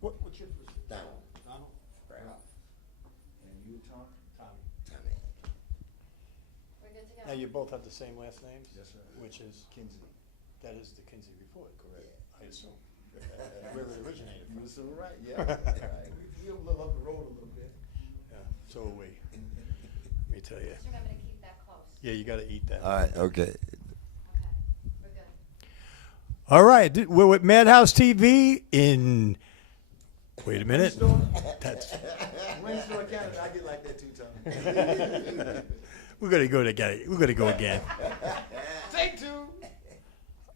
What's your first name? Donald. Donald? Right. And you, Tom? Tommy. Tommy. We're good to go. Now, you both have the same last names? Yes, sir. Which is, Kinsey. that is the Kinsey report, correct? Yeah. I assume. Where it originated You from. was so right, yeah. Right. We a little up the road a little bit. Yeah, so are we. Let me tell you. Just remember to keep that close. Yeah, you gotta eat that. All right, okay. Okay, we're good. All right, we're with Madhouse TV in, wait a minute. That's, Windsor, Canada, I get like that too, Tom. we're gonna go together. We're gonna go again. Take two.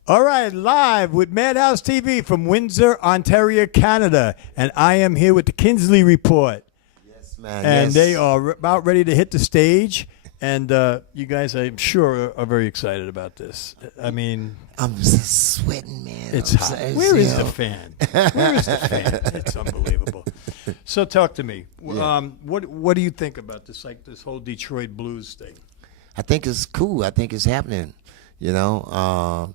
All right, live with Madhouse TV from Windsor, Ontario, Canada. And I am here with the Kinsley Report. Yes, man. And yes. they are about ready to hit the stage. And you guys, I'm sure, are very excited about this. I mean, I'm just sweating, man. it's I'm hot. so- Where is you the know. fan? Where is the fan? It's unbelievable. So talk to me. Yeah. What do you think about this, like this whole Detroit blues thing? I think it's cool. I think it's happening. You know,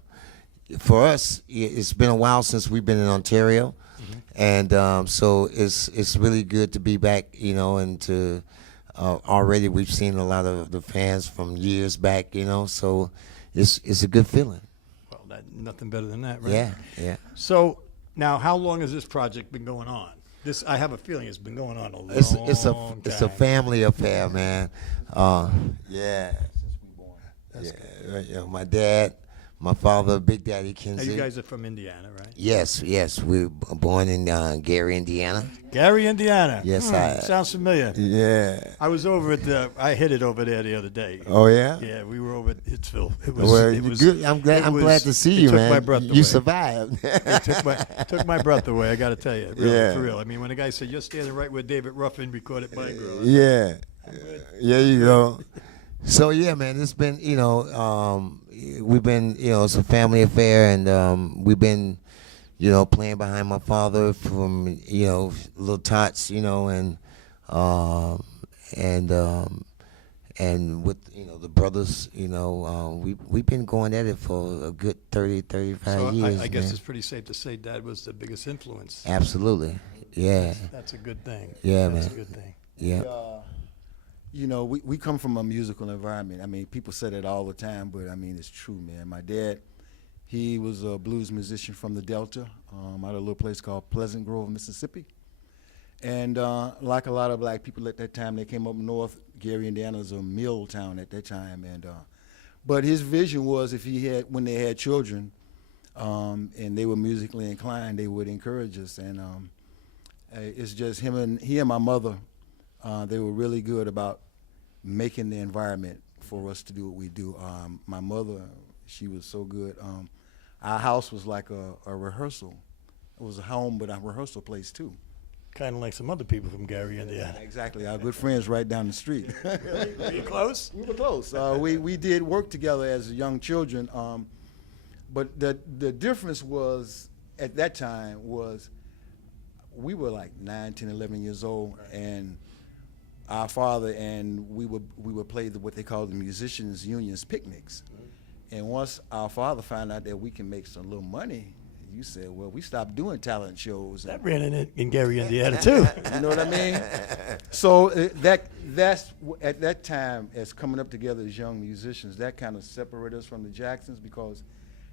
for us, it's been a while since we've been in Ontario, and so it's really good to be back. You know, and to already we've seen a lot of the fans from years back. You know, so it's a good feeling. Well, nothing better than that, right? Yeah, yeah. So now, how long has this project been going on? This, I have a feeling, it's been going on a long It's a time. family affair, man. Yeah. Since we born. Yeah, right, you know, my dad, my father, Big Daddy Now, Kinsey. you guys are from Indiana, right? Yes, we were born in Gary, Indiana. Gary, Indiana. Yes, sounds familiar. Yeah. I was over at I hit it over there the other day. Oh yeah. Yeah, we were over at Hitsville. It was. Well, it was good. I'm glad. it I'm was- glad to see it you, took man. my breath away. You survived. It took my breath away. I got to tell you, really, Yeah. for real. I mean, when the guy said you're standing right where David Ruffin recorded my girl. Yeah. Yeah, you go. So yeah, man, it's been we've been it's a family affair, and we've been playing behind my father from little tots, and with the brothers, we've been going at it for a good 30, 35 So years. I guess man. it's pretty safe to say Dad was the biggest influence. Absolutely, yeah, That's a good thing. Yeah, That's man. a good thing. yeah. We come from a musical environment. I mean, people say that all the time, but I mean, it's true, man. My dad, he was a blues musician from the Delta, out of a little place called Pleasant Grove, Mississippi. And like a lot of black people at that time, they came up north. Gary, Indiana was a mill town at that time. And but his vision was when they had children, and they were musically inclined, they would encourage us. And it's just he and my mother. They were really good about making the environment for us to do what we do. My mother, she was so good. Our house was like a rehearsal. It was a home, but a rehearsal place too. Kind of like some other people from Gary, Indiana. Exactly. Our good friends right down the street. Really? Were you close? We were close. We did work together as young children. But the difference was, at that time, was we were like 9, 10, 11 years old, and our father and we would play what they call the musicians unions picnics. And once our father found out that we can make some little money, you said, well, we stopped doing talent shows. That ran in Gary, Indiana, too. You know what I mean? So that's at that time, as coming up together as young musicians, that kind of separated us from the Jacksons, because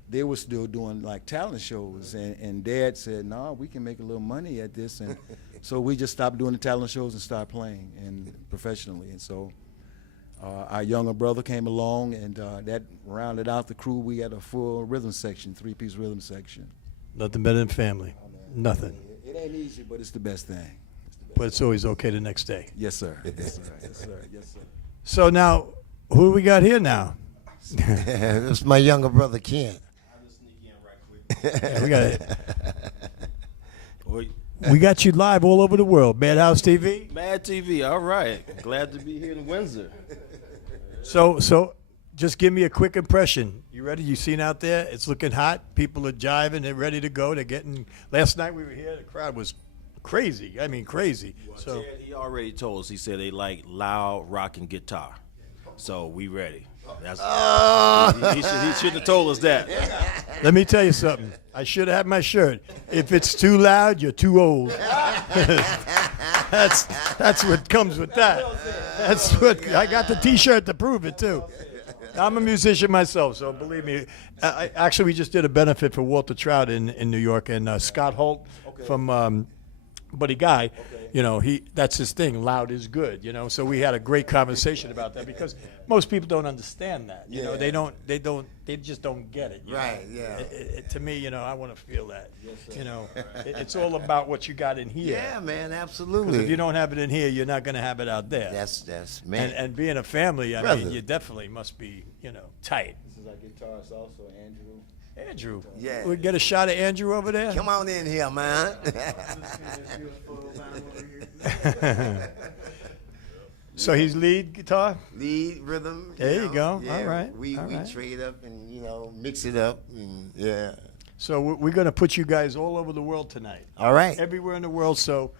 they were still doing like talent shows, and Dad said, no, we can make a little money at this, and so we just stopped doing the talent shows and started playing and professionally. And so our younger brother came along, and that rounded out the crew. We had a full rhythm section, 3-piece rhythm section. Nothing better than family. Nothing. It ain't easy, but it's the best thing. But it's always okay the next day. Yes, sir. Yes, sir. Yes, sir. Yes, sir. So now, who we got here now? It's my younger brother Ken. I'll just sneak in right quick. Yeah, we got it. Wait, We got you live all over the world. Madhouse TV. Mad TV, all right. Glad to be here in Windsor. So just give me a quick impression. You ready? You seen out there? It's looking hot. People are jiving. They're ready to go. They're getting. Last night we were here. The crowd was crazy. I mean, crazy. Well, So Ted, he already told us. He said they like loud rock and guitar. So we ready. That's, he shouldn't have told us that. Let me tell you something. I should have had my shirt. If it's too loud, you're too old. That's what comes with that. That's what I got the T-shirt to prove it too. I'm a musician myself, so believe me. Actually, we just did a benefit for Walter Trout in New York, and Scott Holt from Buddy Guy. You know, that's his thing. Loud is good. You know, so we had a great conversation about that because most people don't understand that. You know, they just don't get it. Right, know? yeah. To me, you know, I want to feel that. You know, it's all about what you got in here. Yeah, man, 'Cause absolutely. if you don't have it in here, you're not going to have it out there. That's man. And being a family, I Brother. mean, you definitely must be, you know, tight. This is our guitarist also, Andrew. Andrew, Yeah. we get a shot of Andrew over there. Come on in here, man. So he's lead guitar. Lead rhythm. There you know, go. Yeah, All right, We all right. trade up and mix it up. And, yeah. So we're going to put you guys all over the world tonight, All right. everywhere in the world. So,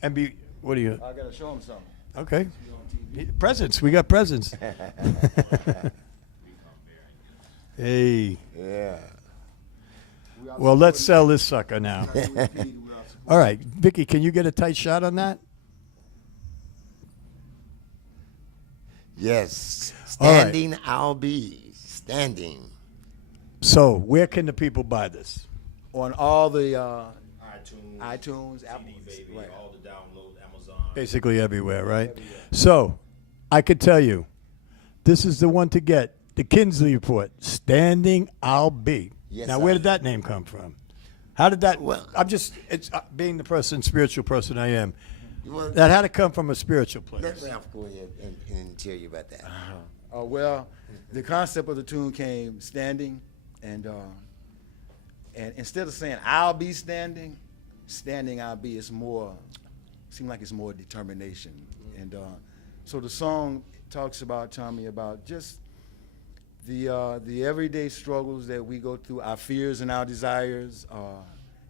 what do you? I gotta show him something. Okay, presents. We got presents. Hey, Yeah. well, let's sell this sucker now. All right, Vicky, can you get a tight shot on that? Yes. All right. Standing, I'll be standing. So, where can the people buy this? On all the iTunes, iTunes, Apple, CD Baby, right. all the download, Amazon. Basically everywhere, right? So, I could tell you, this is the one to get. The KINSEY Report. Standing, I'll be. Yes, now, where sir. did that name come from? How did that? Well- It's being the spiritual person I am. Well, That had to come from a spiritual place. let Ralph go ahead and tell you about that. Well, the concept of the tune came standing, and instead of saying "I'll be standing," standing I'll be. It's more, seems like it's more determination, and so the song talks about Tommy about just the everyday struggles that we go through, our fears and our desires,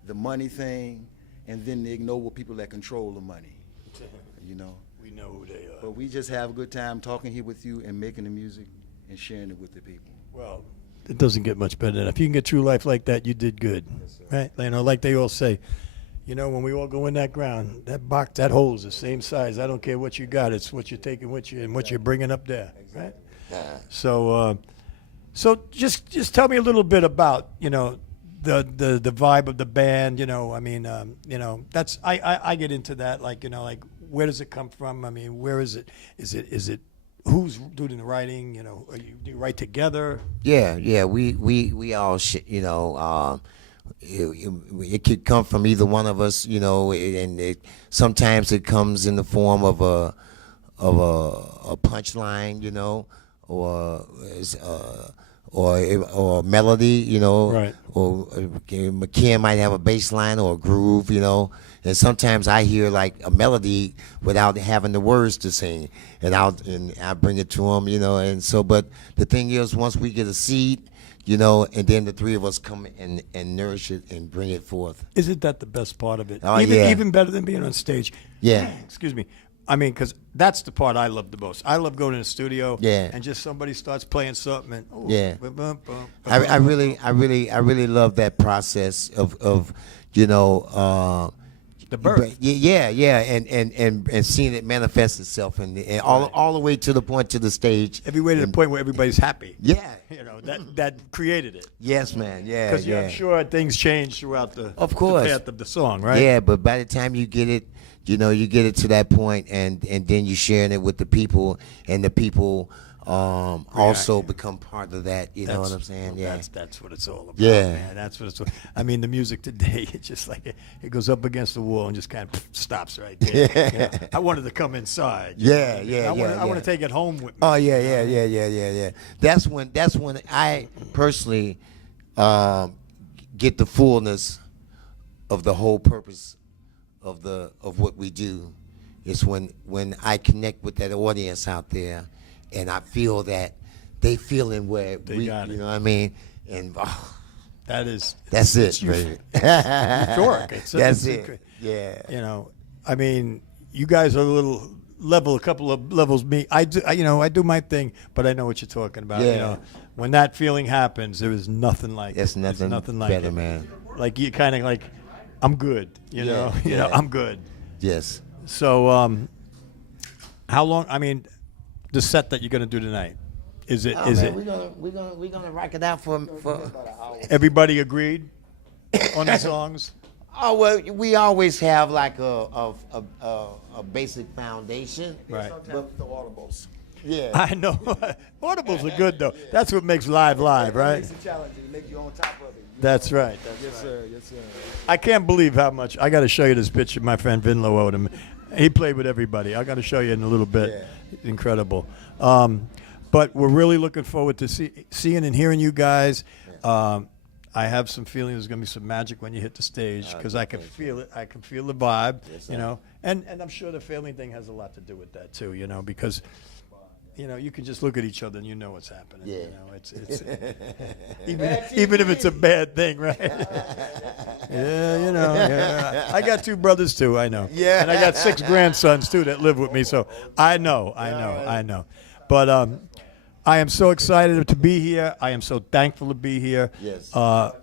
the money thing, and then the ignoble people that control the money. You know. We know who they are. But we just have a good time talking here with you and making the music and sharing it with the people. Well, it doesn't get much better than that. If you can get through life like that, you did good, right? You know, like they all say, you know, when we all go in that ground, that box, that hole is the same size. I don't care what you got; it's what you're taking with you and what you're bringing up there, right? So, so just tell me a little bit about, you know, the vibe of the band. You know, I mean, you know, that's I get into that, like, you know, like, where does it come from? I mean, where is it? Is it who's doing the writing? You know, do you write together? Yeah. We all, you know, it could come from either one of us, you know, and sometimes it comes in the form of a punchline, you know, or a melody, you know, Right. Or McKen might have a bass line or a groove, you know, and sometimes I hear like a melody without having the words to sing, and I bring it to him, you know, and so. But the thing is, once we get a seed, you know, and then the three of us come and nourish it and bring it forth. Isn't that the best part of it? Oh, yeah. Even better than being on stage. Yeah. Excuse me. I mean, because that's the part I love the most. I love going in the studio. Yeah. And just somebody starts playing something. And, ooh, Yeah. bum, bum, bum, I really love that process of you know, The birth. Yeah, and seeing it manifest itself and all the way to the point to the stage. Every way to the point where everybody's happy. Yeah. You know, that created it. Yes, man. Yeah. Because Yeah. I'm sure things change throughout the course. the path of the song, right? Yeah, but by the time you get it, you know, you get it to that point, and then you're sharing it with the people, and the people also become part of that. You know what I'm saying? Yeah. That's what it's all about. Yeah. Man. That's what it's all. I mean, the music today, it's just like it goes up against the wall and just kind of stops right there. Yeah. You know, I wanted to come inside. you know Yeah, what I mean? yeah, I want yeah. to take it home with me. Oh yeah. That's when I personally get the fullness of the whole purpose of what we do. It's when I connect with that audience out there, and I feel that they feeling where we, got it. you know what I mean, and That's that's it, it's baby. euphoric. That's it's it. Yeah. You know, I mean, you guys are a little level, a couple of levels. Me, I do my thing, but I know what you're talking about. You Yeah. know, when that feeling happens, there is nothing like It's it. nothing, There's nothing like better, it. man. Like you kind of like, I'm good. You know, Yeah, you know, yeah. I'm good. Yes. So, how long? I mean, the set that you're gonna do tonight, is it? Oh, man, we're gonna rock it out for Everybody agreed on the songs? Oh well, we always have like a basic foundation. Right. Sometimes the audibles. Yeah. I know. Audibles are good though. That's what makes live, right? Makes it challenging. Make you on top of it. That's right. Yes, sir. Yes, sir. I can't believe how much. I got to show you this picture my friend Vinlo owed him. He played with everybody. I got to show you in a little bit. Incredible. But we're really looking forward to seeing and hearing you guys. I have some feeling there's going to be some magic when you hit the stage because I can feel it. I can feel the vibe, you know. And I'm sure the family thing has a lot to do with that too, you know, because you know, you can just look at each other and you know what's happening. Yeah. You know, it's even if it's a bad thing, right? Yeah, you know. Yeah. I got 2 brothers too, I know. Yeah. And I got 6 grandsons too that live with me, so I know. But I am so excited to be here. I am so thankful to be here. Yes.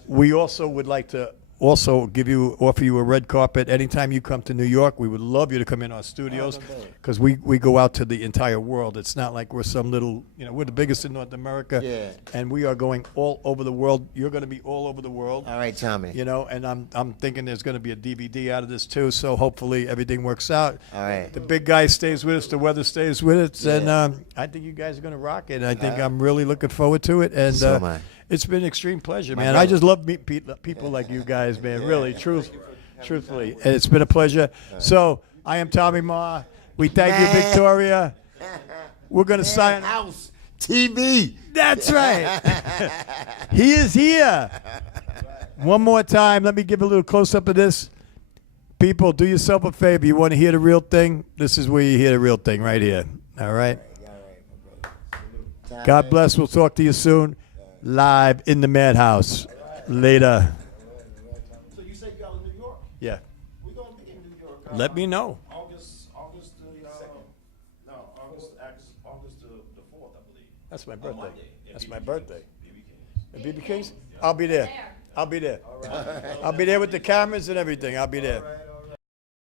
We also would like to offer you a red carpet anytime you come to New York. We would love you to come in our studios because we go out to the entire world. It's not like we're some little, you know, we're the biggest in North America. Yeah. And we are going all over the world. You're going to be all over the world. All right, Tommy. You know, and I'm thinking there's going to be a DVD out of this too. So hopefully everything works out. All right. The big guy stays with us. The weather stays with us, Yeah. and I think you guys are going to rock it. I think I'm really looking forward to it. And So am I. it's been an extreme pleasure, man. brother. I just love meeting people like you guys, man. Really, truthfully, and it's been a pleasure. So I am Tommy Ma. We thank you, Man. Victoria. We're going to sign. House TV. That's right. He is here. One more time. Let me give a little close up of this. People, do yourself a favor. You want to hear the real thing? This is where you hear the real thing, right here. All right. God bless. We'll talk to you soon. Live in the Madhouse. Later. So you say y'all in New York? Yeah. We're gonna be in New York. Let me know. August the 4th, I believe. That's my birthday. Monday. Yeah, That's BB my King's. birthday. BB King's. BB King's? I'll be there. I'll be there. I'll be there with the cameras and everything. I'll be there.